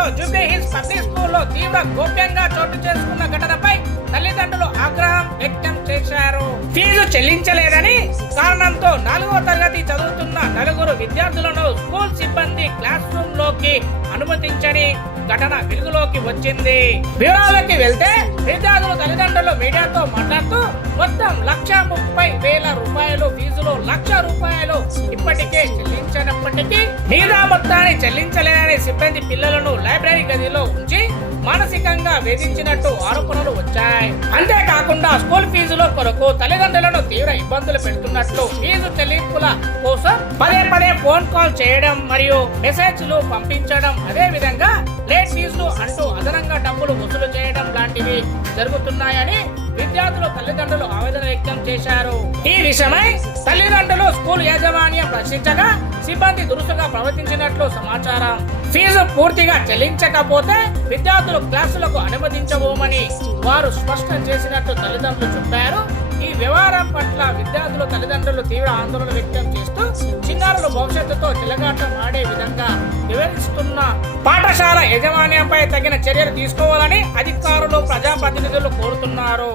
సమీపంలో Jubilee hills public స్కూల్లో తీవ్ర గోప్యంగా చోటు చేసుకున్న ఘటనపై తల్లిదండ్రులు ఆగ్రహం వ్యక్తం చేశారు. ఫీజు చెల్లించలేదని కారణంతో 4వ తరగతి చదువుతున్న 4 విద్యార్థులను స్కూల్ సిబ్బంది క్లాస్ రూమ్ లోకి అనుమతించని ఘటన వెలుగులోకి వచ్చింది. వివరాలకి వెళ్తే విద్యార్థుల తల్లిదండ్రులు మీడియాతో మాట్లాడుతూ మొత్తం 1,30,000 రూపాయలు ఫీజులో 1,00,000 రూపాయలు ఇప్పటికే చెల్లించినప్పటికీ మిగతా మొత్తాన్ని చెల్లించలేదని సిబ్బంది పిల్లలను లైబ్రరీ గదిలో ఉంచి మానసికంగా వేధించినట్టు ఆరోపణలు వచ్చాయి. అంతేకాకుండా స్కూల్ ఫీజుల కొరకు తల్లిదండ్రులను తీవ్ర ఇబ్బందులు పెడుతున్నట్లు, ఫీజు చెల్లింపుల కోసం పదే ఫోన్ కాల్ చేయడం మరియు మెసేజ్లు పంపించడం, అదే విధంగా లేట్ ఫీజులు అంటూ అదనంగా డబ్బులు వసూలు చేయడం లాంటివి జరుగుతున్నాయని విద్యార్థులు తల్లిదండ్రులు ఆవేదన వ్యక్తం చేశారు. ఈ విషయమై తల్లిదండ్రులు స్కూల్ యాజమాన్యం ప్రశ్నించగా సిబ్బంది దురుసుగా ప్రవర్తించినట్లు సమాచారం. ఫీజు పూర్తిగా చెల్లించకపోతే విద్యార్థులు క్లాసులకు అనుమతించబోమని వారు స్పష్టం చేసినట్టు తల్లిదండ్రులు చెప్పారు. ఈ వ్యవహారం పట్ల విద్యార్థుల తల్లిదండ్రులు తీవ్ర ఆందోళన వ్యక్తం చేస్తూ చిన్నారుల భవిష్యత్తుతో చెలగాటం ఆడే విధంగా వివరిస్తున్న పాఠశాల యాజమాన్యంపై తగిన చర్యలు తీసుకోవాలని అధికారులు ప్రజాప్రతినిధులు కోరుతున్నారు.